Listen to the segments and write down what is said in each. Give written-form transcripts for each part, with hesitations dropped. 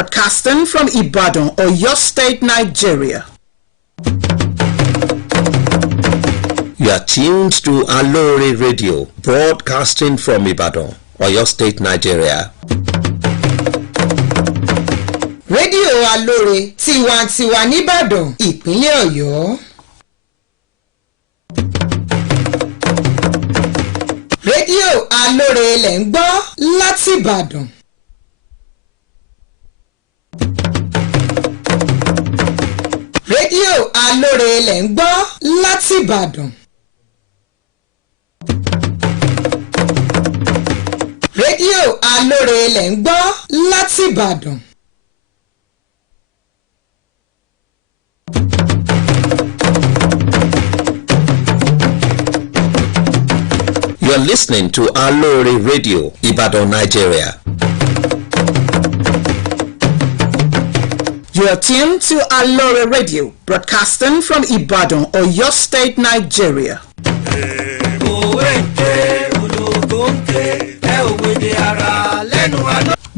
broadcasting from Ibadan, Oyo State, Nigeria. You are tuned to Aloore Radio, broadcasting from Ibadan, Oyo State, Nigeria. Radio Aloore, tiwantiwa n'Ibadan, ìpínlẹ̀ Ọ̀yọ́. Radio Aloore lẹ̀ ń gbọ́ láti Ìbàdàn. Radio Aloore lẹ̀ ń gbọ́ láti Ìbàdàn. Radio Aloore lẹ̀ ń gbọ́ láti Ìbàdàn. You are listening to Aloore Radio, Ibadan, Nigeria. You are tuned to Aloore Radio, broadcasting from Ibadan, Oyo State, Nigeria.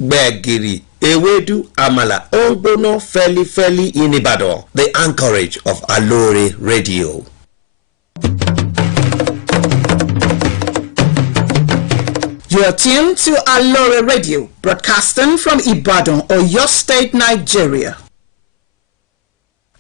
Gbẹ̀gìrì, ewédú, àmàlà, ó ń gbóná fẹ́lifẹ́li in Ibadan, the anchorage of Aloore Radio. You are tuned to Aloore Radio, broadcasting from Ibadan, Oyo State, Nigeria.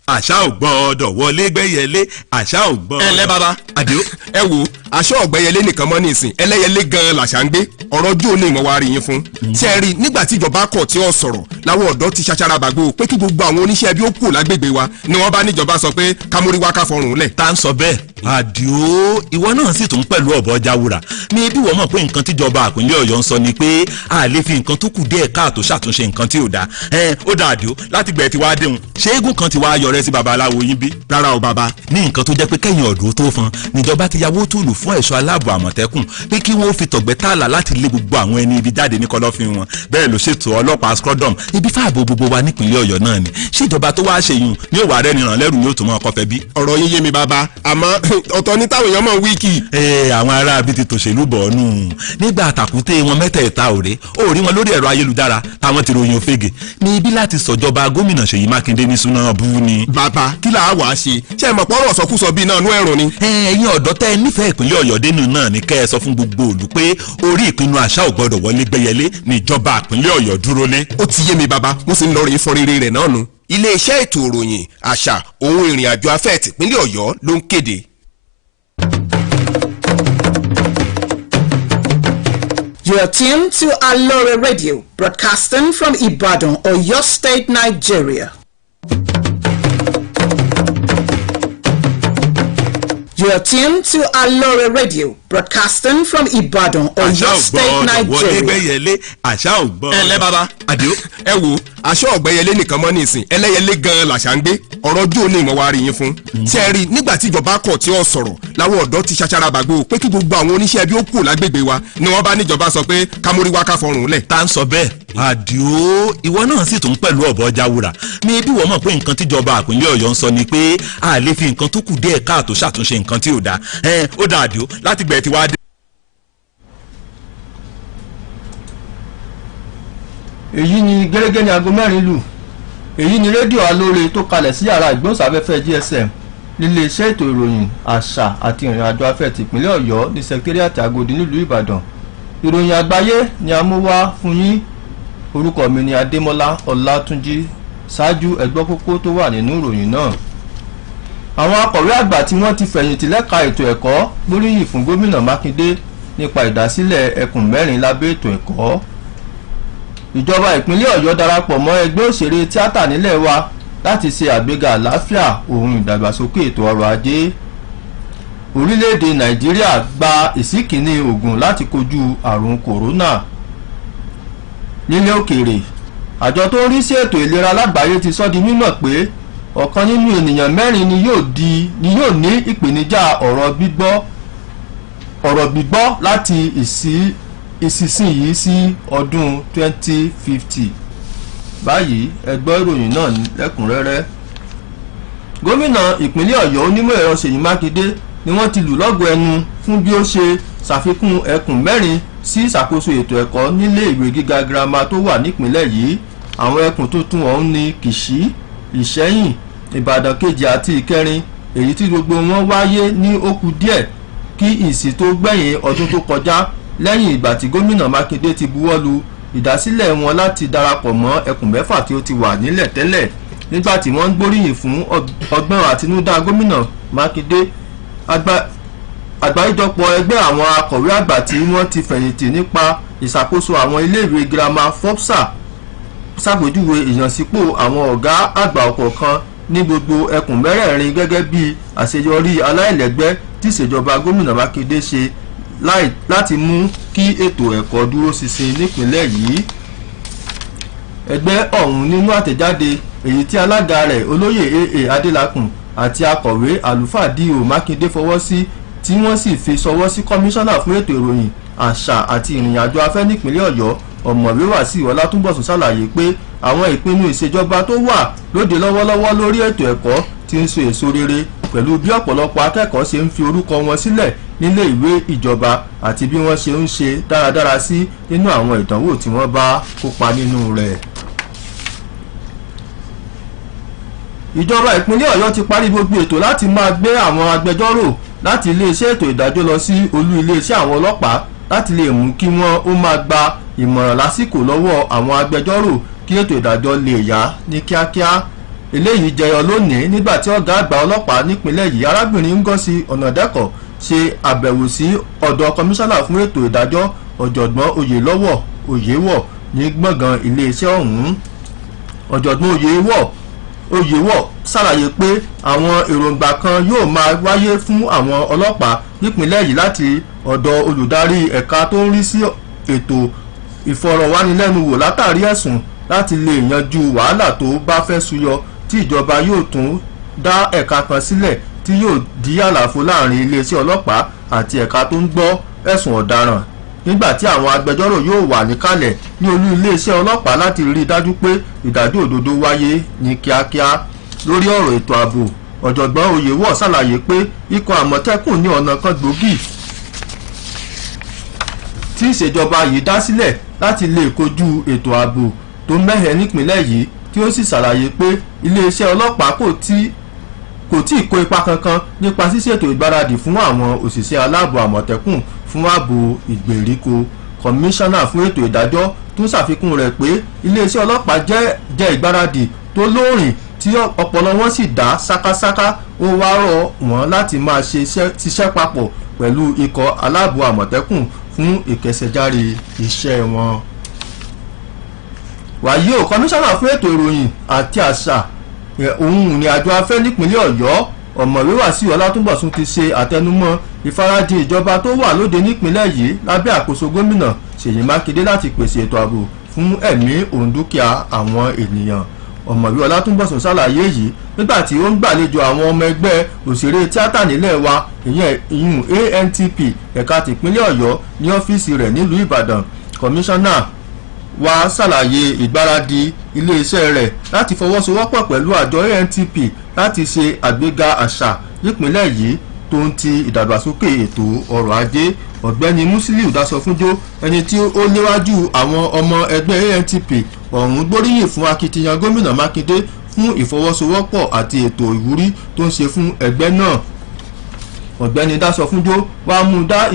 Àṣà ò gbọ́dọ̀ wọlé gbẹ́yẹlé, àṣà ò gbọ́dọ̀. Ẹlẹ́ bàbá Àdìó ẹ wo aṣọ ọ̀gbẹ́yẹlé nìkan mọ́ nísìn ẹlẹ́yẹlé gan-an làṣà ń gbé ọ̀rọ̀ ojú òní ìmọ̀ wa rí yín fún. Tí ẹ rí nígbà tí ìjọba kọ̀ tí ó sọ̀rọ̀ láwọn ọ̀dọ́ ti ṣaṣara bàgbó pé kí gbogbo àwọn oníṣẹ́ bí ó kù lágbègbè wa ni wọ́n bá níjọba sọ pé kámúrí wá ká fọrùn lẹ̀. Tá ń sọ bẹ́ẹ̀ Àdìó ìwọ náà sì tún pẹ̀lú ọ̀bọ jáwúra ní bí wọ́n mọ̀ pé nǹkan tíjọba àpínlẹ̀ Ọ̀yọ́ ń sọ ni pé a lè fi nǹkan tó kù díẹ̀ káàtó ṣàtúnṣe nǹkan tí ò dáa ó dáa Àdìó láti gbẹ̀ tí wàá déhùn ṣé eégún kan ti wá yọrẹ sí babaláwo yín bí. Rárá o bàbá. Ní nǹkan tó jẹ́ pé kẹ́yìn ọ̀dọ́ tó fọn níjọba ti yàwó tùlù fún ẹ̀ṣọ́ aláàbò Àmọ̀tẹ́kùn pé kí wọ́n fi tọ̀gbẹ́ tààlà láti lé gbogbo àwọn ẹni ibi jáde ní kọ̀lọ̀fín wọn bẹ́ẹ̀ ló ṣètò ọlọ́pàá scrodom ibi fáàbò gbogbo wa nípìnlẹ̀ Ọ̀yọ́ náà ni ṣé ìjọba tó wá ṣe yùn ní òwà rẹ̀ nìràn lẹ́rù ni ó tún mọ́ ọkọ̀ fẹ́ bí. Ọ̀rọ̀ yín yé mi bàbá àmọ́ ọ̀tọ̀ ní táwọn èèyàn mọ̀ wíìkì. Àwọn ará bíi ti tòṣèlú bọ̀ ọ́nù nígbà àtàkùté wọn mẹ́tẹ̀ẹ̀ta òré ó rí wọn lórí ẹ̀rọ ayélujára táwọn ti ròyìn òfegè ní ibi láti sọ̀jọba gómìnà Ṣèyí Mákindé ní súná bú ni. Bàbá kí là á wàá ṣe ṣé ẹ mọ̀ pọ́nrọ̀ sọkúsọ bíi náà nú ẹ̀rùn ni. Ẹ̀yin ọ̀dọ́ tẹ́ ẹ nífẹ̀ẹ́ ìpínlẹ̀ Ọ̀yọ́ dénú náà ni kẹ́ ẹ sọ fún gbogbo òlù pé orí ìpinnu àṣà ò gbọ́dọ̀ wọlé gbẹ́yẹlé ní ìjọba ìpínlẹ̀ Ọ̀yọ́ dúró lé. Ó ti yé mi bàbá mo sì ń lọ rí fọrẹ́rẹ́ rẹ̀ náà nu. Ilé-iṣẹ́ ètò ìròyìn àṣà òun ìrìn àjò afẹ́ tìpínlẹ̀ Ọ̀yọ́ ló ń kéde. You are tuned to Aloore Radio, broadcasting from Ibadan, Oyo State, Nigeria. You are tuned to Aloore Radio, broadcasting from Ibadan, Oyo State, Nigeria. Àṣà ò gbọ́dọ̀. Ẹlẹ́ bàbá Àdìó ẹ wo aṣọ ọ̀gbẹ́yẹlé nìkan mọ́ nísìn ẹlẹ́yẹlé gan-an làṣà ń gbé ọ̀rọ̀ ojú òní ìmọ̀ wa rí yín fún. Tí ẹ rí nígbà tí ìjọba kọ̀ tí ó sọ̀rọ̀ láwọn ọ̀dọ́ ti ṣaṣara bàgbó pé kí gbogbo àwọn oníṣẹ́ bí ó kù lágbègbè wa ni wọ́n bá níjọba sọ pé kámúrí wá ká fọrùn lẹ̀. Tá ń sọ bẹ́ẹ̀ Àdìó ìwọ náà sì tún pẹ̀lú ọ̀bọ jáwúra ní bí wọ́n mọ̀ pé nǹkan tíjọba àpínlẹ̀ Ọ̀yọ́ ń sọ ni pé a lè fi nǹkan tó kù díẹ̀ káàtó ṣàtúnṣe nǹkan tí ò dáa ó dáa Àdìó láti gbẹ̀ tí wàá dé. Èyí ni gẹ́gẹ́ ní aago 4 lù èyí ni rédíò Alóore tó kalẹ̀ sí yàrá ìgbóhùnsáfẹ́fẹ́ GSM nílé iṣẹ́ ètò ìròyìn àṣà àti ìrìn àjò afẹ́ tìpínlẹ̀ Ọ̀yọ́ ní sẹkítẹ́rìàtì Agodi nílùú Ìbàdàn. Ìròyìn àgbáyé ni a mú wá fún yín. Orúkọ mi ni Adémọ́lá Ọlátúnjí. Ṣáájú ẹ gbọ́ kókó tó wà nínú ìròyìn náà. Àwọn akọ̀wé àgbà tí wọ́n ti fẹ̀yìntì lẹ́ka ètò ẹ̀kọ́ gbóríyìn fún gómìnà Mákindé nípa ìdásílẹ̀ ẹkùn 4 lábẹ́ ètò ẹ̀kọ́. Ìjọba ìpínlẹ̀ Ọ̀yọ́ darapọ̀ mọ́ ẹgbẹ́ òṣèré tíátà nílẹ̀ wa láti ṣe àgbéga àlàáfíà òun ìdàgbàsókè ètò ọrọ̀ ajé. Orílẹ̀-èdè Nàìjíríà gba ìsíkìní oògùn láti kojú àrùn kòrónà. Nílẹ̀ òkèèrè àjọ tó ń rí sí ètò ìlera lágbàáyé ti sọ di mímọ̀ pé ọ̀kan nínú ènìyàn 4 ni yóò ní ìpèníjà ọ̀rọ̀ gbígbọ́ láti ìsinsìnyí sí ọdún 2050. Báyìí ẹ gbọ́ ìròyìn náà lẹ́kùnrẹ́rẹ́. Gómìnà ìpínlẹ̀ Ọ̀yọ́ onímọ̀ ẹ̀rọ Ṣèyí Mákindé ni wọ́n ti lù lọ́gọ ẹnu fún bí ó ṣe ṣàfikún ẹkùn 4 sí ìṣàkóso ètò ẹ̀kọ́ nílé ìwé gíga girama tó wà nípìnlẹ̀ yìí àwọn ẹkùn tuntun ọ̀hún ní Kìṣí, Ìṣẹ́yìn, Ìbàdàn kejì àti Ìkẹrin, èyí tí gbogbo wọn wáyé ní ó kù díẹ̀ kí ìsìn tó gbẹ̀yìn ọdún tó kọjá lẹ́yìn ìgbà tí gómìnà Mákindé ti buwọ́lu ìdásílẹ̀ wọn láti darapọ̀ mọ́ ẹkùn mẹ́fà tí ó ti wà nílẹ̀ tẹ́lẹ̀. Nígbà tí wọ́n ń gbóríyìn fún ọgbọ́n àtinúdá gómìnà Mákindé, àgbáríjọpọ̀ ẹgbẹ́ àwọn akọ̀wé àgbà tí wọ́n ti fẹ̀yìntì nípa ìṣàkóso àwọn iléèwé girama FOPSA ṣàpèjúwe ìyànsípò àwọn ọ̀gá àgbà ọ̀kọ̀ọ̀kan ní gbogbo ẹkùn mẹ́rẹ̀ẹ̀rin gẹ́gẹ́ bí àṣeyọrí aláìlẹ́gbẹ́ tí ìṣèjọba gómìnà Mákindé ṣe láti mú kí ètò ẹ̀kọ́ dúró ṣinṣin nípìnlẹ̀ yìí. Ẹgbẹ́ ọ̀hún nínú àtẹ̀jáde èyí tí alága rẹ̀ olóyè AA Adélakùn àti akọ̀wé àlùfáà D.O. Mákindé fọwọ́ sí tí wọ́n sì fi ṣọwọ́ sí kọmíṣánná fún ètò ìròyìn, àṣà àti ìrìnàjò afẹ́ nípìnlẹ̀ Ọ̀yọ́ ọ̀mọ̀wé Wàsíù Ọlátúnbọ̀sún ṣàlàyé pé àwọn ìpinnu ìṣèjọba tó wà lóde lọ́wọ́lọ́wọ́ lórí ètò ẹ̀kọ́ ti ń so èso rere pẹ̀lú bí ọ̀pọ̀lọpọ̀ akẹ́kọ̀ọ́ ṣe ń fi orúkọ wọn sílẹ̀ nílé ìwé ìjọba àti bí wọ́n ṣe ń ṣe dáradára sí nínú àwọn ìdánwò tí wọ́n bá kópa nínú rẹ̀. Ìjọba ìpínlẹ̀ Ọ̀yọ́ ti parí gbogbo ètò láti máa gbé àwọn agbẹjọ́rò láti iléeṣẹ́ ètò ìdájọ́ lọ sí olú iléeṣẹ́ àwọn ọlọ́pàá láti lè mú kí wọ́n ó máa gba ìmọ̀ràn lásìkò lọ́wọ́ àwọn agbẹjọ́rò kí ètò ìdájọ́ lè yá ní kíákíá. Eléyìí jẹyọ lónìí nígbà tí ọ̀gá àgbà ọlọ́pàá nípìnlẹ̀ yìí arábìnrin Ngozi Ọ̀nàdẹ́kọ̀ ṣe àbẹ̀wò sí ọ̀dọ̀ kọmíṣánná fún ètò ìdájọ́ ọ̀jọ̀gbọ́n Oyèwọ̀ ní gbọ̀ngàn iléeṣẹ́ ọ̀hún. Ọ̀jọ̀gbọ́n Oyèwọ̀ ṣàlàyé pé àwọn èròǹgbà kan yóò máa wáyé fún àwọn ọlọ́pàá nípìnlẹ̀ yìí láti ọ̀dọ̀ olùdarí ẹ̀ka tó ń rí sí ètò ìfọ̀rọ̀wánilẹ́nuwò látàrí ẹ̀sùn láti lè yanjú wàhálà tó bá fẹ́ súyọ tí ìjọba yóò tún dá ẹ̀ka kan sílẹ̀ tí yóò dí àlàfo láàrin iléeṣẹ́ ọlọ́pàá àti ẹ̀ka tó ń gbọ́ ẹ̀sùn ọ̀daràn, nígbà tí àwọn agbẹjọ́rò yóò wà níkàlẹ̀ ní olú iléeṣẹ́ ọlọ́pàá láti rí i dájú pé ìdájọ́ òdodo wáyé ní kíákíá. Lórí ọ̀rọ̀ ètò ààbò, ọ̀jọ̀gbọ́n Oyèwọ̀ ṣàlàyé pé ikọ̀ Àmọ̀tẹ́kùn ní ọ̀nà kan gbòógì tí ìṣèjọba yìí dá sílẹ̀ láti lè kojú ètò ààbò tó mẹ́hẹ̀ nípìnlẹ̀ yìí, tí ó sì ṣàlàyé pé iléeṣẹ́ ọlọ́pàá kò tí ì kó ipa kankan nípa ṣíṣètò ìgbáradì fún àwọn òṣìṣẹ́ aláàbò Àmọ̀tẹ́kùn fún ààbò ìgbèríko. Kọmíṣánná fún ètò ìdájọ́ tún ṣàfikún rẹ̀ pé iléeṣẹ́ ọlọ́pàá jẹ́ ìgbáradì tó lóòrìn tí ọpọlọ wọn sì dá ṣákáṣáká. Ó wá rọ̀ wọ́n láti máa ṣiṣẹ́ papọ̀ pẹ̀lú ikọ̀ aláàbò Àmọ̀tẹ́kùn fún ìkẹsẹ̀járí iṣẹ́ wọn. Wàyí o, kọmíṣánná fún ètò ìròyìn àti àṣà ohun ìrìnàjò afẹ́ nípìnlẹ̀ Ọ̀yọ́ ọ̀mọ̀wé Wàsíù Ọlátúnbọ̀sún ti ṣe àtẹnumọ́ ìfarajìn ìjọba tó wà lóde nípìnlẹ̀ yìí lábẹ́ àkóso gómìnà Ṣèyí Mákindé láti pèsè ètò ààbò fún ẹ̀mí òun dúkìá àwọn ènìyàn. Ọ̀mọ̀wé Ọlátúnbọ̀sún ṣàlàyé yìí nígbà tí ó ń gbàlejò àwọn ọmọ ẹgbẹ́ òṣèré tíátà nílẹ̀ wa ìyún ANTP ẹ̀ka tìpínlẹ̀ Ọ̀yọ́ ní ọ́fíìsì rẹ̀ nílùú Ìbàdàn. Kọmíṣánná wa ṣàlàyé ìgbáradì iléeṣẹ́ rẹ̀ láti fọwọ́sowọ́pọ̀ pẹ̀lú àjọ ANTP láti ṣe àgbéga àṣà nípìnlẹ̀ yìí tó ń ti ìdàgbàsókè ètò ọrọ̀ ajé. Ọ̀gbẹ́ni Musiliu Dasọfúnjó, ẹni tí ó léwájú àwọn ọmọ ẹgbẹ́ ANTP ọ̀hún, gbóríyìn fún akitiyan gómìnà Mákindé fún ìfọwọ́sowọ́pọ̀ àti ètò ìwúrí tó ń ṣe fún ẹgbẹ́ náà. Ọ̀gbẹ́ni Dasọfúnjó wá mú dá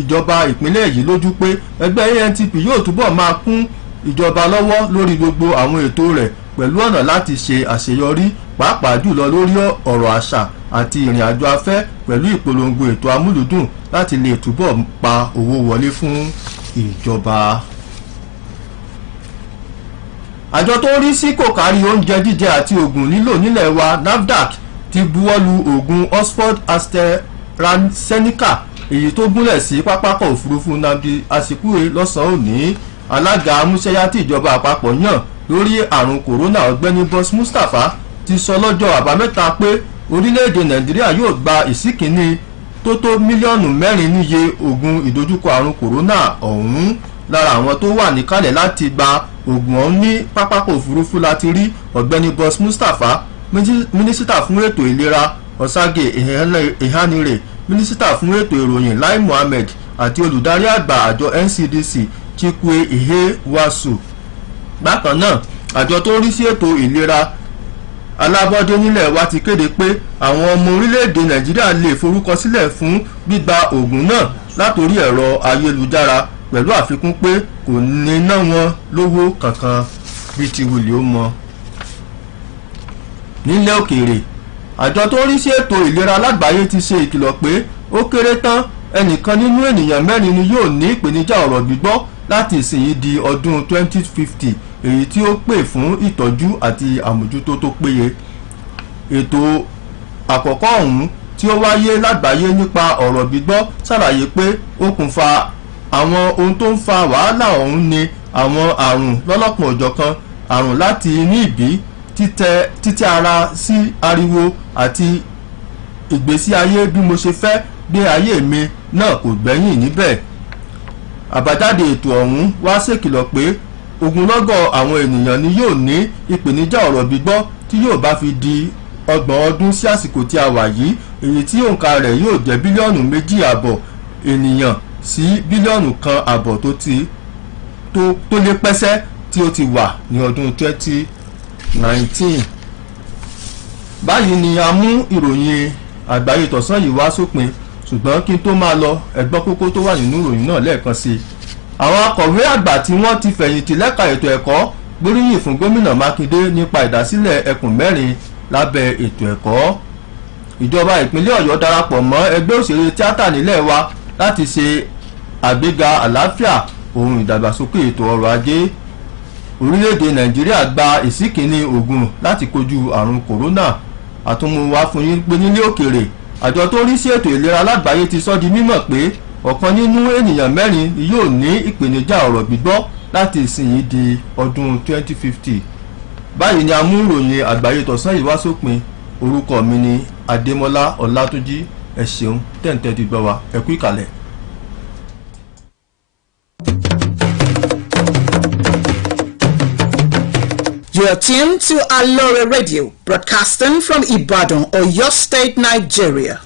ìjọba ìpínlẹ̀ yìí lójú pé ẹgbẹ́ ANTP yóò túbọ̀ máa kún ìjọba lọ́wọ́ lórí gbogbo àwọn ètò rẹ̀ pẹ̀lú ọ̀nà láti ṣe àṣeyọrí, pàápàá jùlọ lórí ọ̀rọ̀ àṣà àti ìrìnàjò afẹ́ pẹ̀lú ìpolongo ètò amúlùdùn láti lè túbọ̀ pa owó wọlé fún ìjọba. Àjọ tó ń rí sí kòkárí oúnjẹ jíjẹ àti oògùn lílò nílẹ̀ wa NAFDAC ti buwọ́lu oògùn Oxford AstraZeneca èyí tó gúnlẹ̀ sí pápákọ̀ òfurufú Nnamdi Azikiwe lọ́sàn-án òní. Alága amúṣẹ́yá tí ìjọba àpapọ̀ yàn lórí àrùn kòrónà ọ̀gbẹ́ni Boss Mustapha ti sọ lọ́jọ́ àbámẹ́ta pé orílẹ̀-èdè Nàìjíríà yóò gba ìsíkìíní tó mílíọ̀nù 4 níye oògùn ìdojúkọ àrùn kòrónà ọ̀hún. Lára àwọn tó wà níkàlẹ̀ láti gba oògùn ọ̀hún ní pápákọ̀ òfurufú láti rí ọ̀gbẹ́ni Boss Mustapha, mínísítà fún ètò ìlera Ọ̀ságe Ìhánirè, mínísítà fún ètò ìròyìn Lai Mohammed àti olùdarí àgbà àjọ NCDC Chikwe Ihewasu. Bákan náà, àjọ tó ń rí sí ètò ìlera alábọ́dé nílẹ̀ wa ti kéde pé àwọn ọmọ orílẹ̀-èdè nàìjíríà lè forúkọsílẹ̀ fún gbígba oògùn náà látòrí ẹ̀rọ ayélujára pẹ̀lú àfikún pé kò ní ná wọn lówó kankan bí ti wùlé ó mọ. nílẹ̀ òkèèrè àjọ tó ń rí sí ètò ìlera lágbàáyé ti ṣe ìkìlọ̀ pé ó kéré tán ẹnìkan nínú ènìyàn mẹ́rin ni yóò ní ìpèníjà ọ̀rọ̀ gbígbọ́ láti ìsinyìí di ọdún 2050 èyí tí ó pè fún ìtọ́jú àti àmójútó tó péye. ètò àkọ́kọ́ ọ̀hún tí ó wáyé lágbàáyé nípa ọ̀rọ̀ gbígbọ́ ṣàlàyé pé okùnfà àwọn ohun tó ń fa wàhálà ọ̀hún ni àwọn àrùn lọ́lọ́kan òjọ̀kan, àrùn láti inú ìbí, títẹ̀ ara sí ariwo àti ìgbésí ayé bí mo ṣe fẹ́ gbé ayé mi náà kò gbẹ́yìn níbẹ̀. àbájáde ètò ọ̀hún wá ṣèkìlọ̀ pé ogunlọ́gọ̀ àwọn ènìyàn ni yóò ní ìpèníjà ọ̀rọ̀ gbígbọ́ tí yóò bá fi di 30 ọdún sí àsìkò tí a wà yìí, èyí tí òǹkà rẹ̀ yóò jẹ́ 2.5 bílíọ̀nù ènìyàn sí 1.5 bílíọ̀nù tó lé pẹ́sẹ́ tí ó ti wà ní ọdún 2019. báyìí ni a mú ìròyìn àgbáyé tọ̀sán yìí wá sópin, ṣùgbọ́n kí n tó máa lọ ẹgbọ́n kókó tó wà nínú ìròyìn náà lẹ́ẹ̀kan sí i. àwọn akọ̀wé àgbà tí wọ́n ti fẹ̀yìntì lẹ́ka ètò ẹ̀kọ́ gbóríyìn fún gómìnà mákindé nípa ìdásílẹ̀ ẹkùn 4 lábẹ́ ètò ẹ̀kọ́. ìjọba ìpínlẹ̀ ọ̀yọ́ darapọ̀ mọ́ ẹgbẹ́ òṣèré tíátà nílẹ̀ wa láti ṣe àgbéga àlàáfíà ohun ìdàgbàsókè ètò ọrọ̀ ajé. orílẹ̀-èdè nàìjíríà gba ìsíkìíní ogun láti kojú àrùn kòrónà. àtúnmúwá fún yín pé nílé òkèèrè àjọ tó rí sí ètò ìlera lágbàáyé ti sọ di mímọ̀ pé ọ̀kan nínú ènìyàn 4 yóò ní ìpèníjà ọ̀rọ̀ gbígbọ́ láti ìsinyìí di ọdún 2050. báyìí ni a mú ìròyìn àgbáyé tọ̀sán yìí wá sópin. orúkọ mi ni adémọlá ọlátúnjí. ẹ ṣeun tẹ́ǹtẹ́ ti gbọ́ wa, ẹ kú ìkàlẹ̀. You are tuned to Aloore Radio, broadcasting from Ibadan, Oyo State, Nigeria.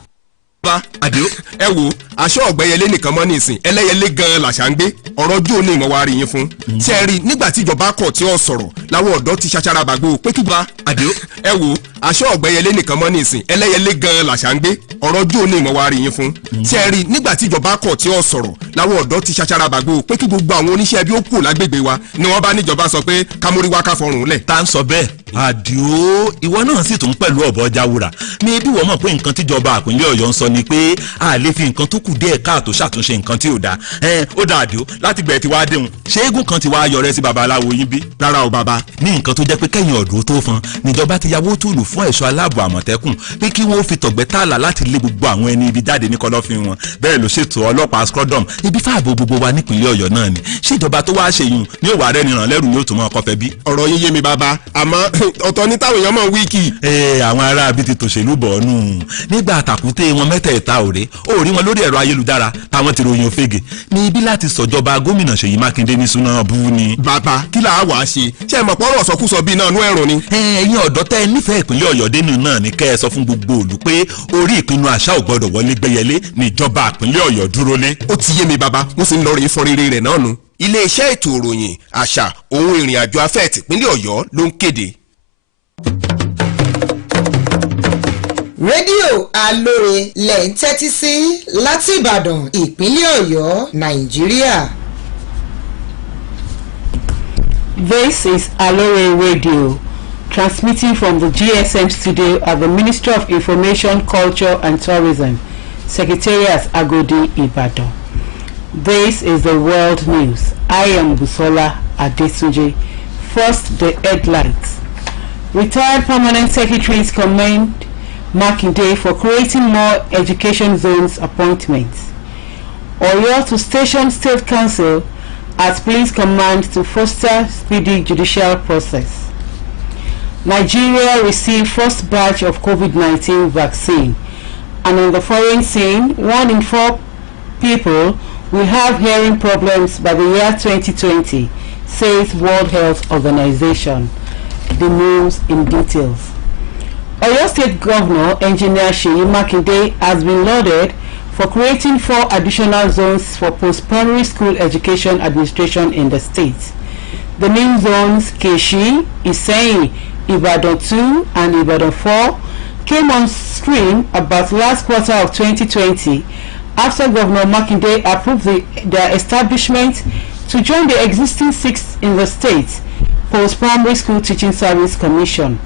àdìo ẹ wo aṣọ ọ̀gbẹ́yẹlé nìkan mọ́ nísìn ẹlẹ́yẹlé gan-an làṣà ń gbé ọ̀rọ̀ ojú òní ìmọ̀ wa rí yín fún. ṣé ẹ rí i nígbà tí ìjọba kọ̀ tí ó sọ̀rọ̀ láwọn ọ̀dọ́ ti ṣaṣara bàgbó pé kíjọba àdìo ẹ wo aṣọ ọ̀gbẹ́yẹlé nìkan mọ́ nísìn ẹlẹ́yẹlé gan-an làṣà ń gbé ọ̀rọ̀ ojú òní ìmọ̀ wa rí yín fún. ṣé ẹ rí i nígbà tí ìjọba kọ̀ tí ó sọ̀rọ̀ láwọn ọ̀dọ́ ti ṣaṣara bàgbó pé kí gbogbo àwọn oníṣẹ́ bí ó kù lágbègbè wa ni wọ́n bá níjọba sọ pé kámórí wá ká fọrùn lẹ̀. tá ń sọ bẹ́ẹ̀ àdìo ìwọ náà sì tún pẹ̀lú ọ̀bọ jáwúra ní bí wọ́n mọ̀ pé nǹkan tíjọba àpínlẹ̀ ọ̀yọ́ ń sọ ni pé a lè fi nǹkan tó kù díẹ̀ káàtó ṣàtúnṣe nǹkan tí ò dáa. ó dáa àdìo láti gbẹ̀ tí wàá déhùn ṣé eégún kan ti wá yọrẹ sí babaláwo yín bí. rárá o bàbá. ní nǹkan tó jẹ́ pé kẹ́yìn ọ̀dọ́ tó fọn níjọba ti yàwó tùlù fún ẹ̀ṣọ́ aláàbò àmọ̀tẹ́kùn pé kí wọ́n fi tọ̀gbẹ́ tààlà láti lé gbogbo àwọn ẹni ibi jáde ní kọ̀lọ̀fín wọn. bẹ́ẹ̀ ló ṣètò ọlọ́pàá scrodom ibi fáàbò gbogbo wa nípìnlẹ̀ ọ̀yọ́ náà ni ṣèjọba tó wáá ṣèyún ní òwà rẹ̀ nìràn lẹ́rù yóò tún mọ́ ọkọ̀ fẹ́ bí. ọ̀rọ̀ yín yé mi bàbá àmọ́ ọ̀tọ̀ ní táwọn èèyàn mọ̀ wíìkì. àwọn ará bíi ti tòṣèlú bọ̀ ọ́nù nígbà àtàkùté wọn mẹ́tẹ̀ẹ̀ta òrí wọn lórí ẹ̀rọ ayélujára táwọn ti ròyìn òfegè ní ibi láti sọ̀jọba gómìnà Ṣèyí Mákindé ní súná bú ni. bàbá kí là á wàá ṣe ṣé ẹ mọ̀ pọ́nrọ̀ sọkúsọ bíi náà nú ẹ̀rùn ni. ẹ̀yin ọ̀dọ́ tẹ́ ẹ nífẹ̀ẹ́ ìpínlẹ̀ Ọ̀yọ́ dénú náà ni kẹ́ ẹ sọ fún gbogbo òlù pé orí ìpinnu àṣà ò gbọ́dọ̀ wọlé gbẹ́yẹlé níjọba ìpínlẹ̀ Ọ̀yọ́ dúró lé. ó ti yé mi bàbá mo sì ń lọ rèé fọrẹ́rẹ́ rẹ̀ náà nu. iléeṣẹ́ ètò ìròyìn àṣà òun ìrìn àjò afẹ́ tìpínlẹ̀ Ọ̀yọ́ ló ń kéde. rédíò Alóore lẹ̀ ń tẹ́tí sí láti Ìbàdàn ìpínlẹ̀ Ọ̀yọ́ Nàìjíríà. This is Aloore Radio, transmitting from the GSM studio at the Ministry of Information, Culture and Tourism, Secretariat Agodi, Ibadan. This is the world news. I am Busola Adetunji. First, the headlines. Retired Permanent Secretaries commend Makinde for creating more education zones appointments. Oyo to Station State Council as police command to foster speedy judicial process. Nigeria received first batch of COVID-19 vaccine, and on the foreign scene, 1 in 4 people will have hearing problems by the year 2020, says World Health Organization. The news in details. Oyo State Governor Engineer Ṣèyí Mákindé has been lauded for creating 4 additional zones for post-primary school education administration in the state. The new zones Keshi, Iseyin, Ibadan 2 and Ibadan 4 came on stream about last quarter of 2020 after Governor Makinde approved their establishment to join the existing 6 in the state Post-Primary School Teaching Service Commission.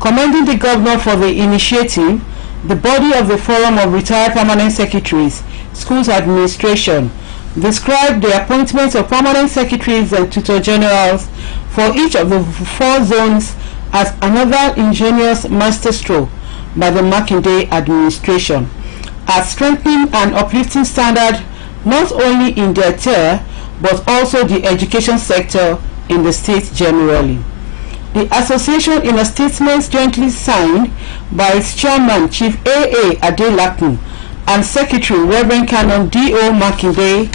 Commending the governor for the initiative, the body of the Forum of Retired Permanent Secretaries, Schools Administration, described the appointment of permanent secretaries and tutor generals for each of the 4 zones as another ingenious masterstroke by the Makinde administration, as strengthening and uplifting standard not only in their tier but also the education sector in the state generally. The association, in a statement jointly signed by its chairman Chief A.A. Adelakun and Secretary Reverend Canon D.O. Makinde,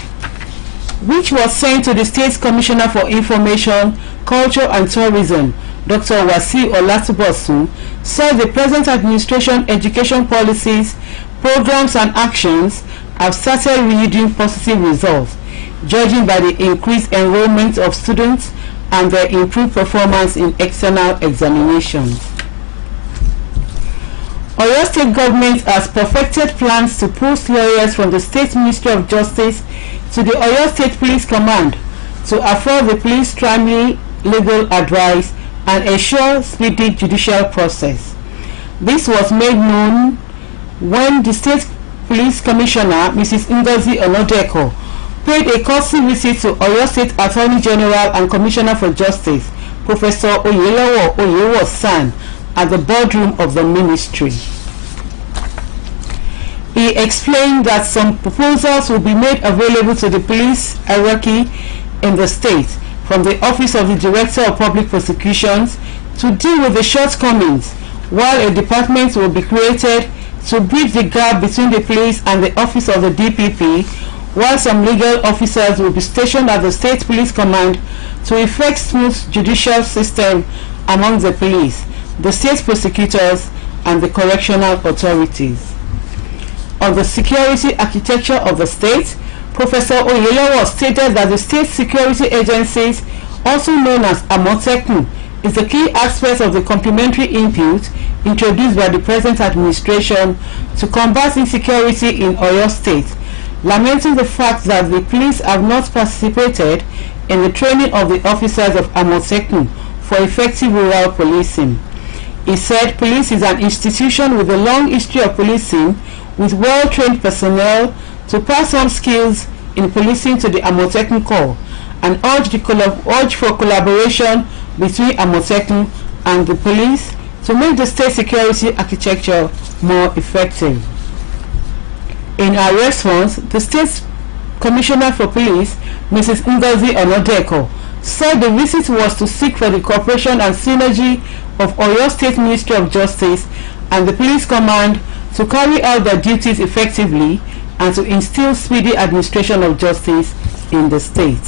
which was sent to the State's Commissioner for Information, Culture and Tourism, Dr. Wasi Olatubosun, said the present administration education policies, programs and actions have started yielding positive results, judging by the increased enrollment of students and their improved performance in external examinations. Oyo State government has perfected plans to post lawyers from the State Ministry of Justice to the Oyo State Police Command to afford the police timely legal advice and ensure speedy judicial process. This was made known when the State Police Commissioner, Mrs. Ngozi Onodeko, paid a courtesy visit to Oyo State Attorney General and Commissioner for Justice, Professor Oyelowo Oyewosan, at the boardroom of the ministry. He explained that some proposals will be made available to the police hierarchy in the state from the Office of the Director of Public Prosecutions to deal with the shortcomings, while a department will be created to bridge the gap between the police and the Office of the DPP, while some legal officers will be stationed at the State Police Command to effect smooth judicial system among the police, the state prosecutors and the correctional authorities. On the security architecture of the state, Professor Oyelowo stated that the state security agencies, also known as Amotekun, is the key aspect of the complementary input introduced by the present administration to combat insecurity in Oyo State, lamenting the fact that the police have not participated in the training of the officers of Amotekun for effective rural policing. He said police is an institution with a long history of policing with well-trained personnel to pass on skills in policing to the Amotekun Corps, and urged for collaboration between Amotekun and the police to make the state security architecture more effective. In her response, the State Commissioner for Police, Mrs. Ngozi Onodeko, said the visit was to seek for the cooperation and synergy of Oyo State Ministry of Justice and the Police Command to carry out their duties effectively and to instill speedy administration of justice in the state.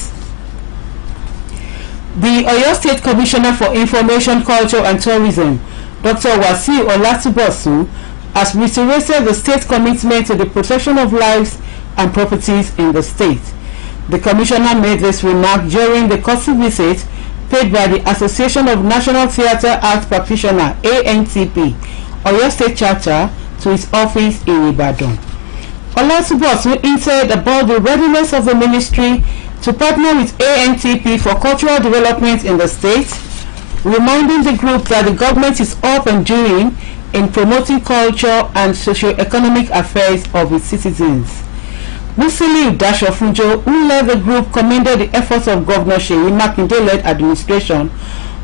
The Oyo State Commissioner for Information, Culture and Tourism, Dr. Wasi Olatubosun, has reiterated the state commitment to the protection of lives and properties in the state. The Commissioner made this remark during the courtesy visit paid by the Association of National Theatre Arts Practitioners, ANTP, Oyo State Chapter, to its office in Ibadan. Olatubosun hinted about the readiness of the ministry to partner with ANTP for cultural development in the state, reminding the group that the government is up and doing in promoting culture and socio-economic affairs of its citizens. Musili Dashofunjo, who led the group, commended the efforts of Governor Seyi Makinde-led administration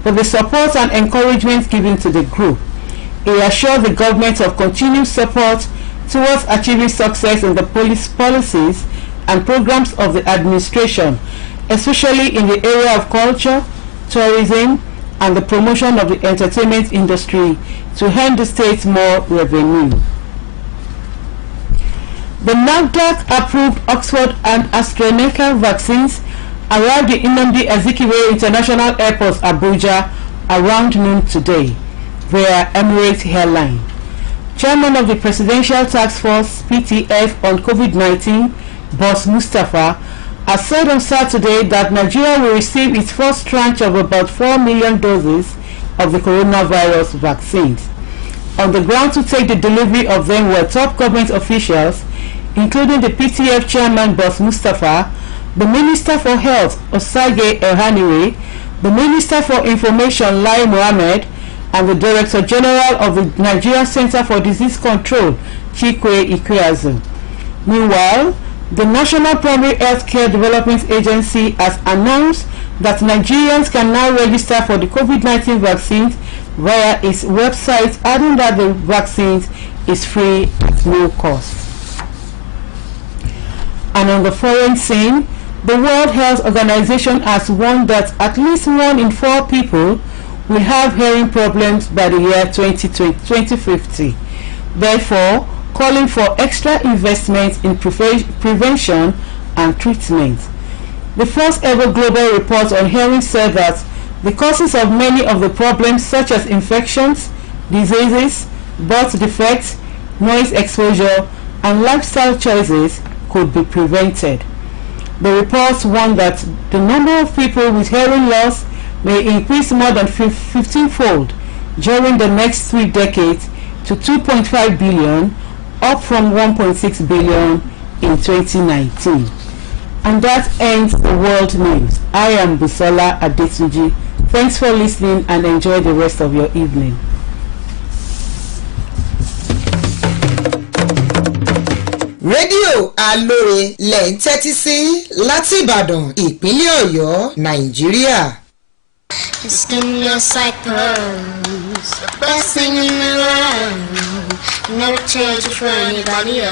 for the support and encouragement given to the group. He assured the government of continued support towards achieving success in the police policies and programs of the administration, especially in the area of culture, tourism, and the promotion of the entertainment industry to earn the state more revenue. The NAFDAC-approved Oxford and AstraZeneca vaccines arrived in Nnamdi Azikiwe International Airport, Abuja, around noon today via Emirates Airline. Chairman of the Presidential Task Force (PTF) on COVID-19, Boss Mustafa, has said on Saturday that Nigeria will receive its first tranche of about 4 million doses of the coronavirus vaccines. On the ground to take the delivery of them were top government officials, including the PTF chairman Boss Mustafa, the Minister for Health Osage Ehanire, the Minister for Information Lai Mohammed, and the Director General of the Nigeria Center for Disease Control, Chikwe Ikweazu. Meanwhile, the National Primary Healthcare Development Agency has announced that Nigerians can now register for the COVID-19 vaccines via its website, adding that the vaccines is free at no cost. And on the foreign scene, the World Health Organization has warned that at least 1 in 4 people will have hearing problems by the year 2050. Therefore, calling for extra investment in prevention and treatment. The first ever global report on hearing said that the causes of many of the problems, such as infections, diseases, birth defects, noise exposure, and lifestyle choices, could be prevented. The report warned that the number of people with hearing loss may increase more than 15-fold during the next 3 decades to 2.5 billion, up from 1.6 billion in 2019. And that ends the world news. I am Busola Adetuji. Thanks for listening and enjoy the rest of your evening. rédíò Aloore lẹ̀ ń tẹ́tí sí láti Ìbàdàn, ìpínlẹ̀ Ọ̀yọ́, Nàìjíríà. Your skin looks like pearls, best thing in the world. Never change it for anybody else.